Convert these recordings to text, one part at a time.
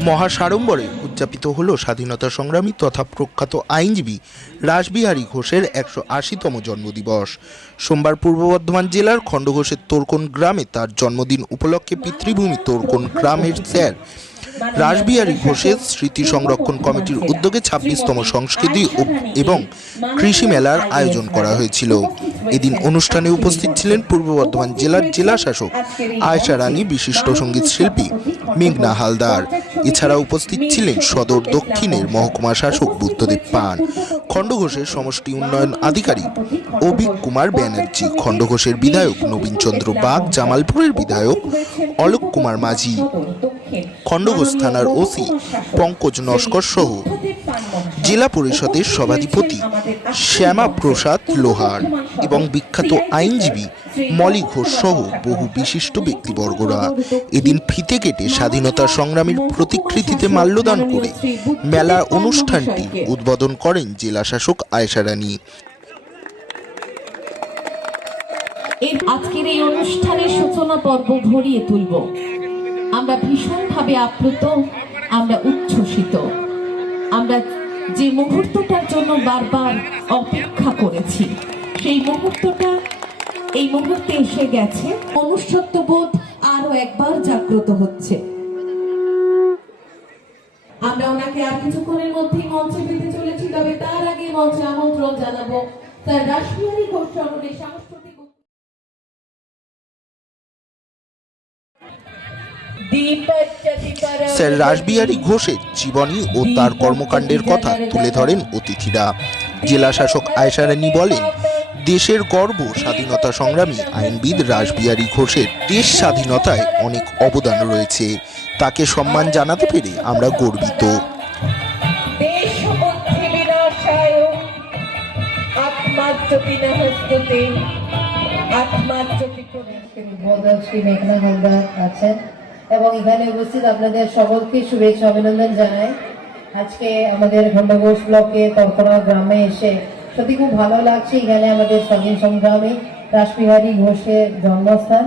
মহাসাড়ম্বরে উদযাপিত হল স্বাধীনতা সংগ্রামী তথা প্রখ্যাত আইনজীবী রাসবিহারী ঘোষের একশো আশিতম জন্মদিবস। সোমবার পূর্ব বর্ধমান জেলার খণ্ডঘোষের তোরকোন গ্রামে তার জন্মদিন উপলক্ষে পিতৃভূমি তোরকোন গ্রামের স্যার রাসবিহারী ঘোষের স্মৃতি সংরক্ষণ কমিটির উদ্যোগে ছাব্বিশতম সংস্কৃতি এবং কৃষি মেলার আয়োজন করা হয়েছিল। এদিন অনুষ্ঠানে উপস্থিত ছিলেন পূর্ব বর্ধমান জেলার জেলা শাসক আয়শা রানী, বিশিষ্ট সংগীত শিল্পী মেঘনা হালদার। এছাড়া উপস্থিত ছিলেন সদর দক্ষিণের মহকুমা শাসক বুদ্ধদেব পান খণ্ডঘোষের সমষ্টি উন্নয়ন আধিকারিক অভিক কুমার ব্যানার্জি খণ্ডঘোষের বিধায়ক নবীন চন্দ্র বাগ, জামালপুরের বিধায়ক অলোক কুমার মাঝি খণ্ডঘোষ থানার ওসি পঙ্কজ নস্কর সহ জেলা পরিষদের সভাধিপতি শ্যামা প্রসাদ লোহার এবং বিখ্যাত আইনজীবী মলি ঘোষ সহ বহু বিশিষ্ট ব্যক্তিবর্গরা। এদিন ফিতে কেটে স্বাধীনতা সংগ্রামীর প্রতিকৃতিতে মাল্যদান করে। মেলা অনুষ্ঠানটি উদ্বোধন করেন জেলা শাসক আয়েশা রানী। আজকের এই অনুষ্ঠানের সূচনা পর্ব ভরিয়ে তুলব। আমরা ভীষণভাবে আপ্লুত, আমরা উচ্ছ্বসিত। আমরা যে মুহূর্তটার জন্য বারবার অপেক্ষা করেছি, সেই মুহূর্তটা, এই মুহূর্তে এসে গেছে। মনুষ্যত্ববোধ আরও একবার জাগ্রত হচ্ছে। আমরা ওনাকে আর কিছুক্ষণের মধ্যেই মঞ্চে পেতে চলেছি তবে তার আগে মঞ্চে আমন্ত্রণ জানাব তার রাসবিহারী ঘোষ চরণের সাংস্কৃতিক স্যার রাসবিহারী ঘোষের জীবনী ও তার কর্মকাণ্ডের কথা তুলে ধরেন অতিথিরা। জেলা শাসক আয়সা রানী বলেন দেশের গর্ব স্বাধীনতা সংগ্রামী আইনবিদ রাসবিহারী ঘোষের দেশ স্বাধীনতায় অনেক অবদান রয়েছে। তাকে সম্মান জানাতে পেরে আমরা গর্বিত। আছেন এবং এখানে উপস্থিত আপনাদের সকলকে শুভেচ্ছা অভিনন্দন জানাই। আজকে আমাদের খন্ডঘোষ ব্লকে তরকড়া গ্রামে এসে সত্যি খুব ভালো লাগছে। এখানে আমাদের স্বাধীন সংগ্রামে রাসবিহারী ঘোষের জন্মস্থান।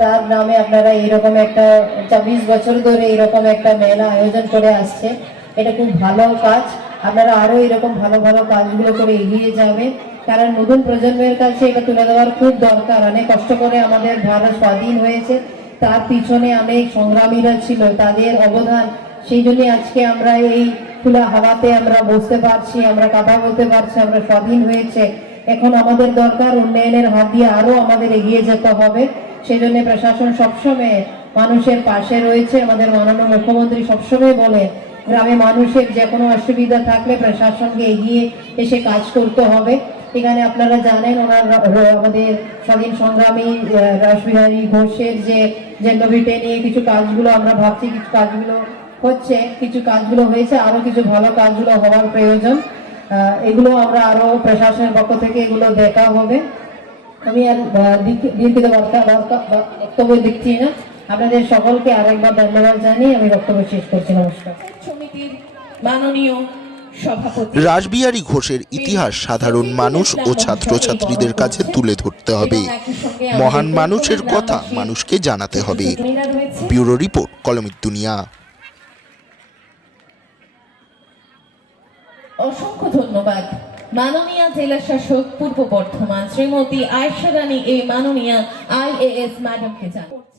তার নামে আপনারা এরকম একটা চব্বিশ বছর ধরে এরকম একটা মেলা আয়োজন করে আসছে। এটা খুব ভালো কাজ। আপনারা আরও এরকম ভালো ভালো কাজগুলো করে এগিয়ে যাবে কারণ নতুন প্রজন্মের কাছে এটা তুলে দেওয়ার খুব দরকার। অনেক কষ্ট করে আমাদের ভারত স্বাধীন হয়েছে। তার পিছনে অনেক সংগ্রামীরা ছিল, তাদের অবদান। সেই জন্য আজকে আমরা এই খোলা হাওয়াতে আমরা বসতে পারছি, আমরা কথা বলতে পারছি, আমরা স্বাধীন হয়েছে। এখন আমাদের দরকার উন্নয়নের হাত দিয়ে আরও আমাদের এগিয়ে যেতে হবে। সেই জন্য প্রশাসন সবসময় মানুষের পাশে রয়েছে। আমাদের মাননীয় মুখ্যমন্ত্রী সবসময় বলে গ্রামে মানুষের যে কোনো অসুবিধা থাকলে প্রশাসনকে এগিয়ে এসে কাজ করতে হবে। এখানে আপনারা জানেন, ওনার আমাদের স্বাধীন সংগ্রামী রাসবিহারী ঘোষের যে জন্মভিটে নিয়ে কিছু কাজগুলো আমরা ভাবছি, কিছু কাজগুলো হচ্ছে কিছু কাজগুলো হয়েছে আরও কিছু ভালো কাজগুলো হওয়ার প্রয়োজন। এগুলো আমরা আরও প্রশাসনের পক্ষ থেকে এগুলো দেখা হবে। আমি আর দীর্ঘিত বক্তব্য দিচ্ছি না। আপনাদের সকলকে আরেকবার ধন্যবাদ জানিয়ে আমি বক্তব্য শেষ করছি। নমস্কার। সমিতির মাননীয় রাসবিহারী ঘোষের ইতিহাস সাধারণ মানুষ ও ছাত্রছাত্রীদের কাছে তুলে ধরতে হবে। মহান মানুষের কথা মানুষকে জানাতে হবে। ব্যুরো রিপোর্ট কলমিক দুনিয়া। অসংখ্য ধন্যবাদ। মাননীয় জেলা শাসক, পূর্ব বর্ধমান, শ্রীমতী আয়সা রানী, এই মাননীয় আইএএস ম্যাডামকে জানাই।